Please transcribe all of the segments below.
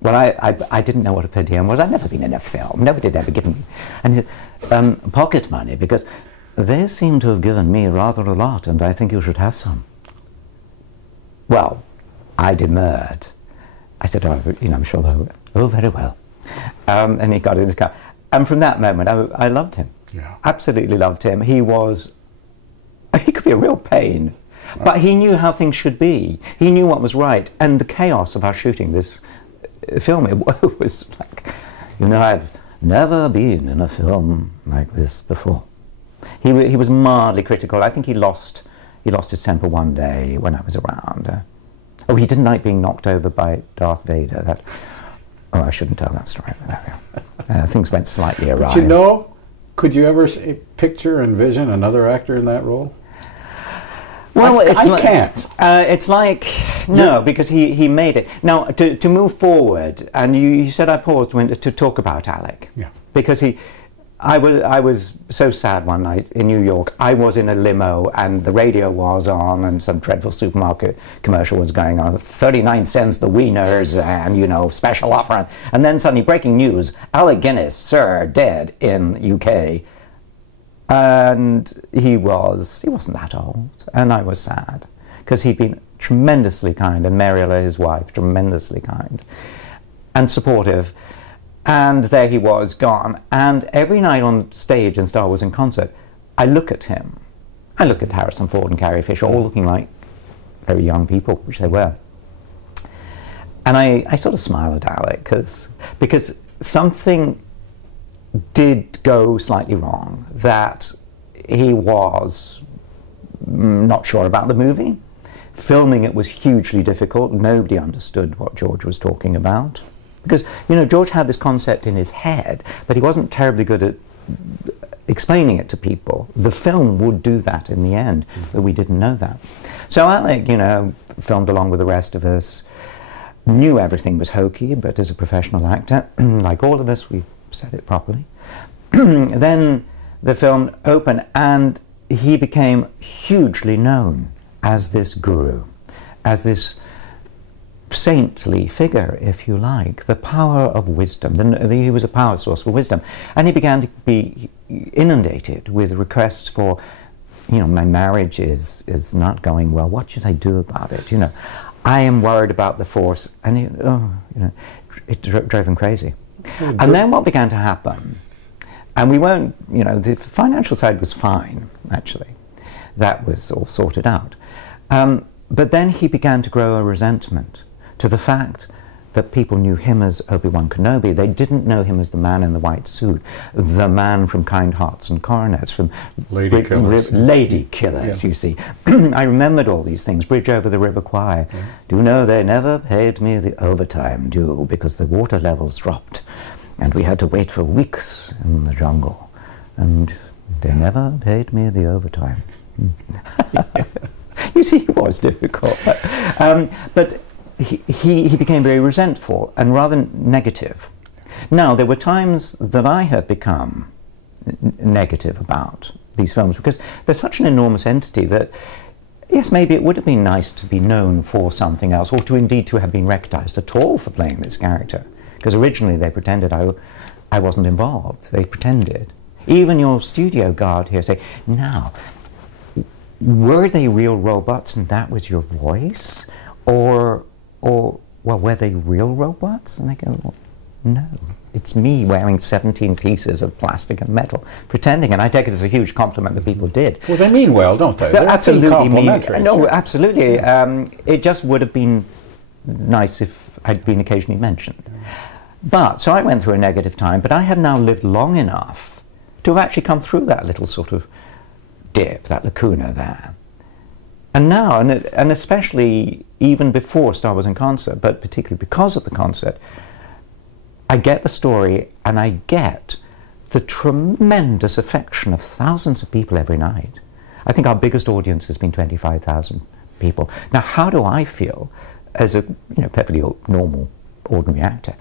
well, I didn't know what a per diem was. I'd never been in a film. Nobody had ever given me. And he said, pocket money, because they seem to have given me rather a lot, and I think you should have some. Well, I demurred. I said, oh, you know, I'm sure they'll, oh, very well. And he got in his car. And from that moment, I loved him. Yeah. Absolutely loved him. He could be a real pain. But he knew how things should be. He knew what was right. And the chaos of our shooting this film, it was like, you know, I've never been in a film like this before. He was mildly critical. I think he lost his temper one day when I was around. Oh, he didn't like being knocked over by Darth Vader. Oh, I shouldn't tell that story. Things went slightly awry. But you know, could you ever picture, envision another actor in that role? Well, I can't. It's like, no, because he made it. Now, to move forward, and you said I paused to talk about Alec. Yeah. Because I was so sad one night in New York. I was in a limo and the radio was on and some dreadful supermarket commercial was going on. 39 cents the wieners and, you know, special offer. And then suddenly, breaking news, Alec Guinness, sir, dead in UK. And he wasn't that old. And I was sad because he'd been tremendously kind, and Mariella, his wife, tremendously kind and supportive. And there he was, gone. And every night on stage in Star Wars in concert, I look at him. I look at Harrison Ford and Carrie Fisher, all looking like very young people, which they were. And I sort of smile at Alec, because something did go slightly wrong, that he was not sure about the movie. Filming it was hugely difficult. Nobody understood what George was talking about. Because, you know, George had this concept in his head, but he wasn't terribly good at explaining it to people. The film would do that in the end, but we didn't know that. So Alec, you know, filmed along with the rest of us, knew everything was hokey, but as a professional actor, like all of us, we said it properly. Then the film opened, and he became hugely known as this guru, as this saintly figure, if you like, the power of wisdom. He was a power source for wisdom. And he began to be inundated with requests for, you know, my marriage is not going well. What should I do about it? You know, I am worried about the Force. And you know, it drove him crazy. And then what began to happen, and we weren't, you know, the financial side was fine, actually. That was all sorted out. But then he began to grow a resentment to the fact that people knew him as Obi-Wan Kenobi. They didn't know him as the man in the white suit, the man from Kind Hearts and Coronets, from Lady Killers. Lady Killers, yeah. You see. I remembered all these things. Bridge Over the River Kwai. Yeah. Do you know they never paid me the overtime due because the water levels dropped and we had to wait for weeks in the jungle, and they never paid me the overtime. You see, it was difficult. But he became very resentful and rather negative. Now, there were times that I have become negative about these films because they're such an enormous entity that, yes, maybe it would have been nice to be known for something else, or to indeed to have been recognised at all for playing this character. Because originally they pretended I wasn't involved. They pretended. Even your studio guard here say, now, were they real robots and that was your voice? Or well, were they real robots? And I go, well, no, it's me wearing 17 pieces of plastic and metal, pretending, and I take it as a huge compliment that people did. Well, they mean well, don't they? They're absolutely mean. No, sure. Absolutely. It just would have been nice if I'd been occasionally mentioned. But, so I went through a negative time, but I have now lived long enough to have actually come through that little sort of dip, that lacuna there. And now, and especially even before Star Wars in Concert, but particularly because of the concert, I get the story and I get the tremendous affection of thousands of people every night. I think our biggest audience has been 25,000 people. Now, how do I feel as a perfectly normal, ordinary actor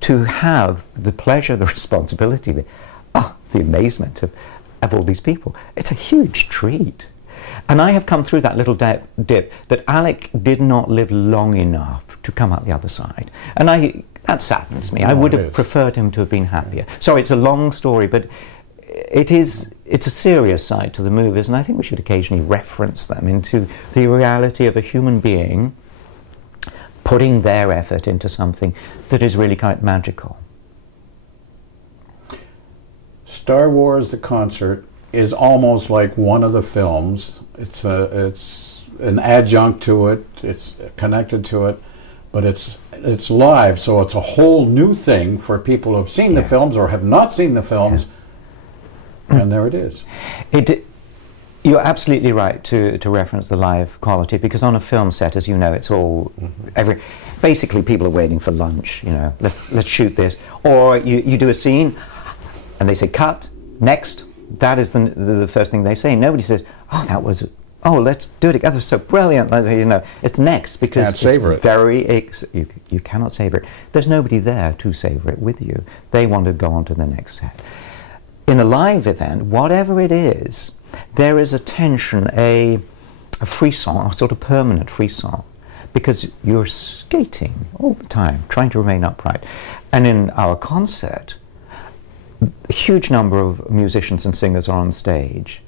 to have the pleasure, the responsibility, the amazement of all these people? It's a huge treat. And I have come through that little dip that Alec did not live long enough to come out the other side. And that saddens me. I would have preferred him to have been happier. Sorry, it's a long story, but it's a serious side to the movies, and I think we should occasionally reference them into the reality of a human being putting their effort into something that is really quite magical. Star Wars: The Concert is almost like one of the films. It's an adjunct to it. It's connected to it, but it's live, so it's a whole new thing for people who have seen the films or have not seen the films. And there it is. You're absolutely right to reference the live quality, because on a film set, as you know, it's all basically people are waiting for lunch. You know, let's shoot this, or you do a scene, and they say cut, next. That is the first thing they say. Nobody says, let's do it together. So brilliant. You know, it's next, because can't savor it. You cannot savor it. There's nobody there to savor it with you. They want to go on to the next set. In a live event, whatever it is, there is a tension, a frisson, a sort of permanent frisson, because you're skating all the time, trying to remain upright. And in our concert, a huge number of musicians and singers are on stage,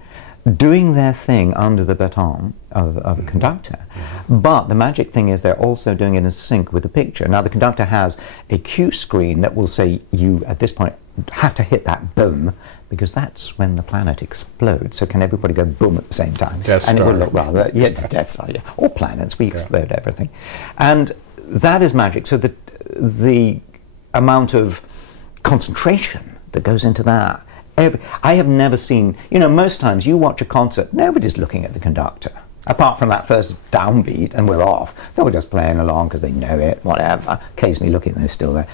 doing their thing under the baton of a conductor. But the magic thing is they're also doing it in sync with the picture. Now the conductor has a cue screen that will say, you at this point have to hit that boom, because that's when the planet explodes. So can everybody go boom at the same time? Death and Star. it will look rather, Death Star, all planets, we explode everything. And that is magic. So the amount of concentration that goes into that, I have never seen, most times you watch a concert, nobody's looking at the conductor, apart from that first downbeat, and we're off. They're all just playing along because they know it, whatever, occasionally looking, they're still there.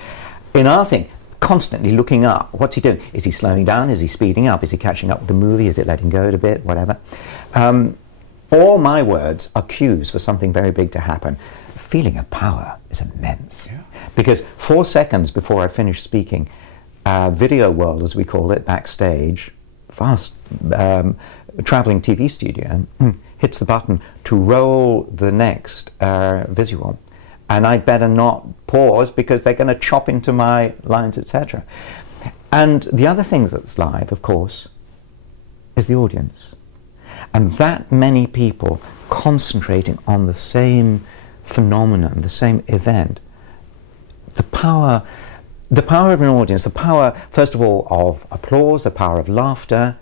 In our thing, constantly looking up. What's he doing? Is he slowing down? Is he speeding up? Is he catching up with the movie? Is it letting go a bit? Whatever. All my words are cues for something very big to happen. The feeling of power is immense. Yeah. Because 4 seconds before I finish speaking, video world, as we call it, backstage, vast traveling TV studio, hits the button to roll the next visual. And I'd better not pause, because they're going to chop into my lines, etc. And the other thing that's live, of course, is the audience. And that many people concentrating on the same phenomenon, the same event, the power of an audience, the power, first of all, of applause, the power of laughter,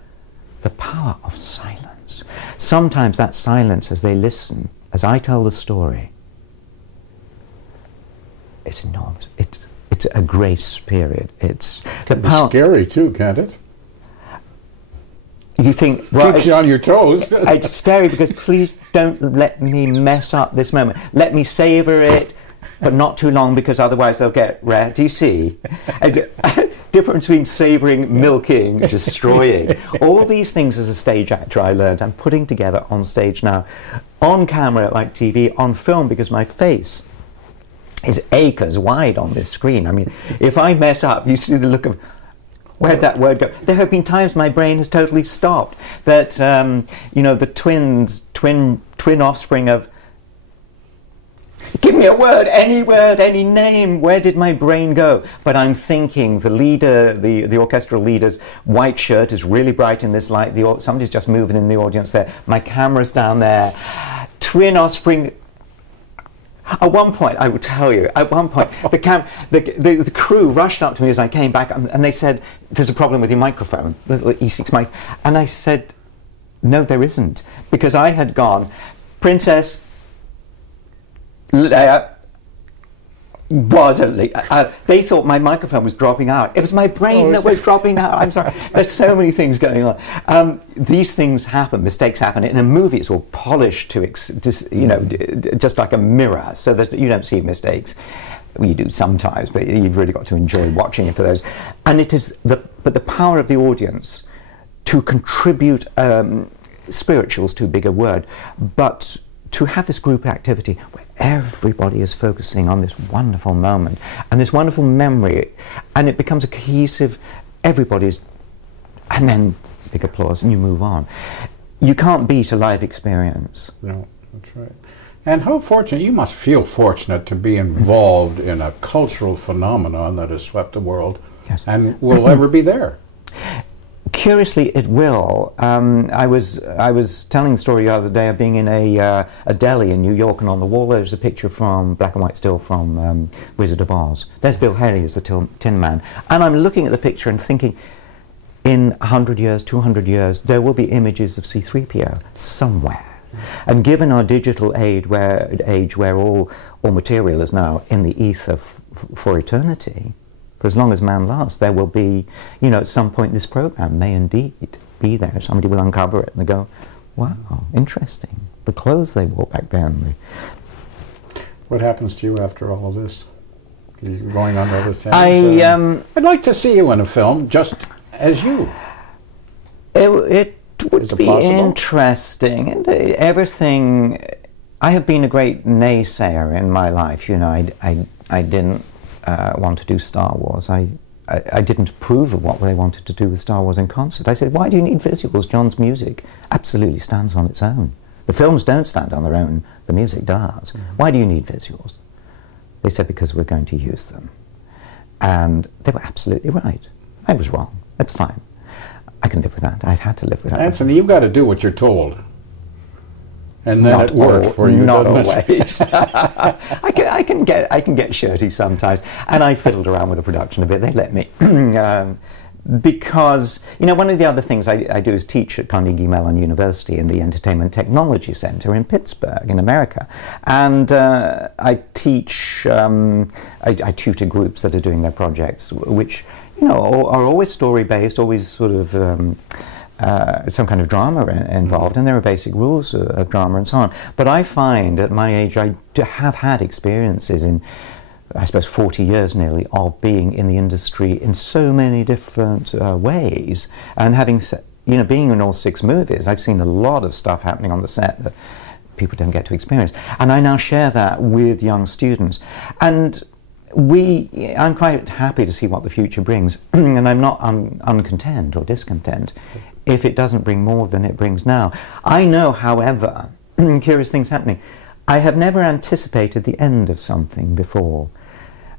the power of silence. Sometimes that silence, as they listen, as I tell the story, it's enormous. It's a grace period. It's can be scary too, can't it? You think, keeps you on your toes. It's scary, because please don't let me mess up this moment. Let me savor it, but not too long, because otherwise they'll get rare. Do you see? Difference between savoring, milking, destroying. All these things as a stage actor I learned. I'm putting together on stage now, on camera like TV, on film, because my face is acres wide on this screen. I mean, if I mess up, you see the look of, where'd that word go? There have been times my brain has totally stopped. That, the twin offspring of, give me a word, any name, where did my brain go? But I'm thinking the leader, the orchestral leader's white shirt is really bright in this light. Somebody's just moving in the audience there. My camera's down there. Twin offspring. At one point, I will tell you, the crew rushed up to me as I came back, and they said, there's a problem with your microphone, the E6 mic. And I said, no, there isn't. Because I had gone, Princess Leia was a they thought my microphone was dropping out. It was my brain that was dropping out. I'm sorry. There's so many things going on. These things happen. Mistakes happen. In a movie, it's all polished to, just like a mirror, so that you don't see mistakes. Well, you do sometimes, but you've really got to enjoy watching it for those. And it is the power of the audience to contribute. Spiritual's too big a word, but to have this group activity where everybody is focusing on this wonderful moment and this wonderful memory, and it becomes a cohesive, everybody's, and then big applause, and you move on. You can't beat a live experience. No, that's right. And how fortunate, you must feel fortunate to be involved in a cultural phenomenon that has swept the world. Yes. And will ever be there. Curiously, it will. I was telling the story the other day of being in a deli in New York, and on the wall there's a picture from, black and white still, from Wizard of Oz. There's Bill Haley as the Tin Man. And I'm looking at the picture and thinking, in 100 years, 200 years, there will be images of C3PO somewhere. And given our digital age where all material is now in the ether for eternity, for as long as man lasts, there will be, you know, at some point this program may indeed be there. Somebody will uncover it and they go, wow, interesting. The clothes they wore back then. What happens to you after all of this? You're going on to other things? I'd like to see you in a film just as you. It would be interesting. And everything. I have been a great naysayer in my life. You know, I didn't want to do Star Wars. I didn't approve of what they wanted to do with Star Wars in concert. I said, why do you need visuals? John's music absolutely stands on its own. The films don't stand on their own. The music does. Why do you need visuals? They said, because we're going to use them. And they were absolutely right. I was wrong. That's fine. I can live with that. I've had to live with that. Anthony, you've got to do what you're told. And then not it worked for you. Not always. I can get shirty sometimes, and I fiddled around with the production a bit. They let me, because you know, one of the other things I do is teach at Carnegie Mellon University in the Entertainment Technology Center in Pittsburgh, in America, and I teach. I tutor groups that are doing their projects, which, you know, are always story-based, always sort of some kind of drama involved, and there are basic rules of drama and so on. But I find at my age I have had experiences in, I suppose, 40 years nearly of being in the industry in so many different ways, and having, you know, being in all 6 movies, I've seen a lot of stuff happening on the set that people don't get to experience. And I now share that with young students. And I'm quite happy to see what the future brings, and I'm not uncontent or discontent if it doesn't bring more than it brings now. I know, however, curious things happening. I have never anticipated the end of something before,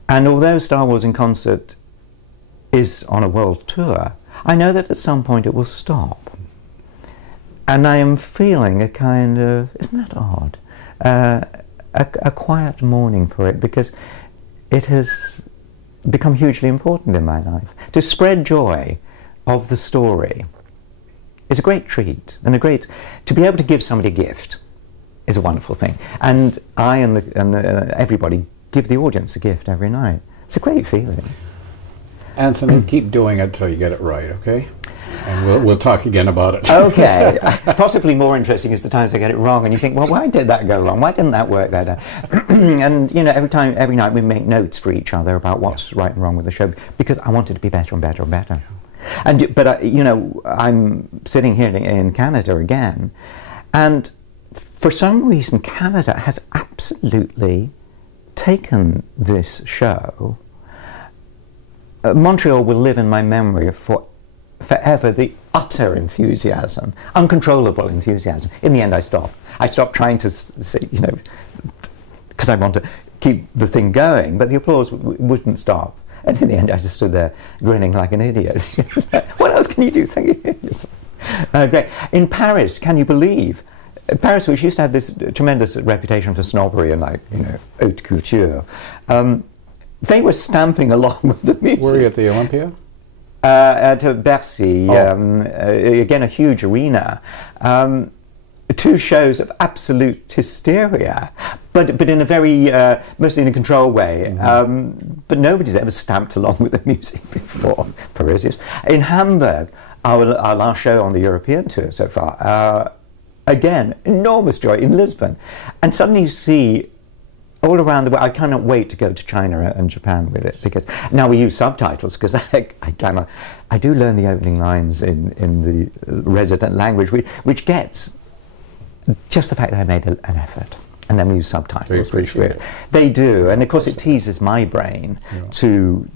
and although Star Wars in Concert is on a world tour, I know that at some point it will stop, and I am feeling a kind of, isn't that odd, a quiet mourning for it, because it has become hugely important in my life. To spread joy of the story is a great treat, and to be able to give somebody a gift is a wonderful thing. And I and everybody give the audience a gift every night. It's a great feeling. Anthony, keep doing it till you get it right, okay? And we'll talk again about it. Okay. Possibly more interesting is the times I get it wrong, and you think, well, why did that go wrong? Why didn't that work better? And you know, every night we make notes for each other about what's right and wrong with the show, because I want it to be better and better and better. But you know, I'm sitting here in Canada again, and for some reason Canada has absolutely taken this show. Montreal will live in my memory forever, the utter enthusiasm, uncontrollable enthusiasm. In the end, I stopped. I stopped trying to say, you know, because I want to keep the thing going, but the applause wouldn't stop. And in the end, I just stood there grinning like an idiot. What else can you do? Thank you. Great. In Paris, can you believe? Paris, which used to have this tremendous reputation for snobbery and, like, you know, haute couture, they were stamping along with the music. Were you at the Olympia? At Bercy, again a huge arena. 2 shows of absolute hysteria, but in a very, mostly in a controlled way. But nobody's ever stamped along with the music before, Parisians. In Hamburg, our last show on the European tour so far, again, enormous joy in Lisbon. And suddenly you see all around the world. I cannot wait to go to China and Japan with it, because now we use subtitles, because I do learn the opening lines in the resident language, which gets just the fact that I made an effort, and then we use subtitles. They appreciate it. They do, and of course it teases my brain to,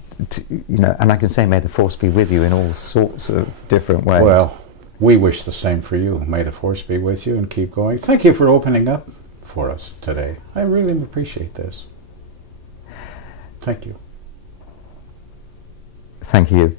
you know, and I can say, may the force be with you in all sorts of different ways. Well, we wish the same for you. May the force be with you, and keep going. Thank you for opening up. for us today. I really appreciate this. Thank you. Thank you.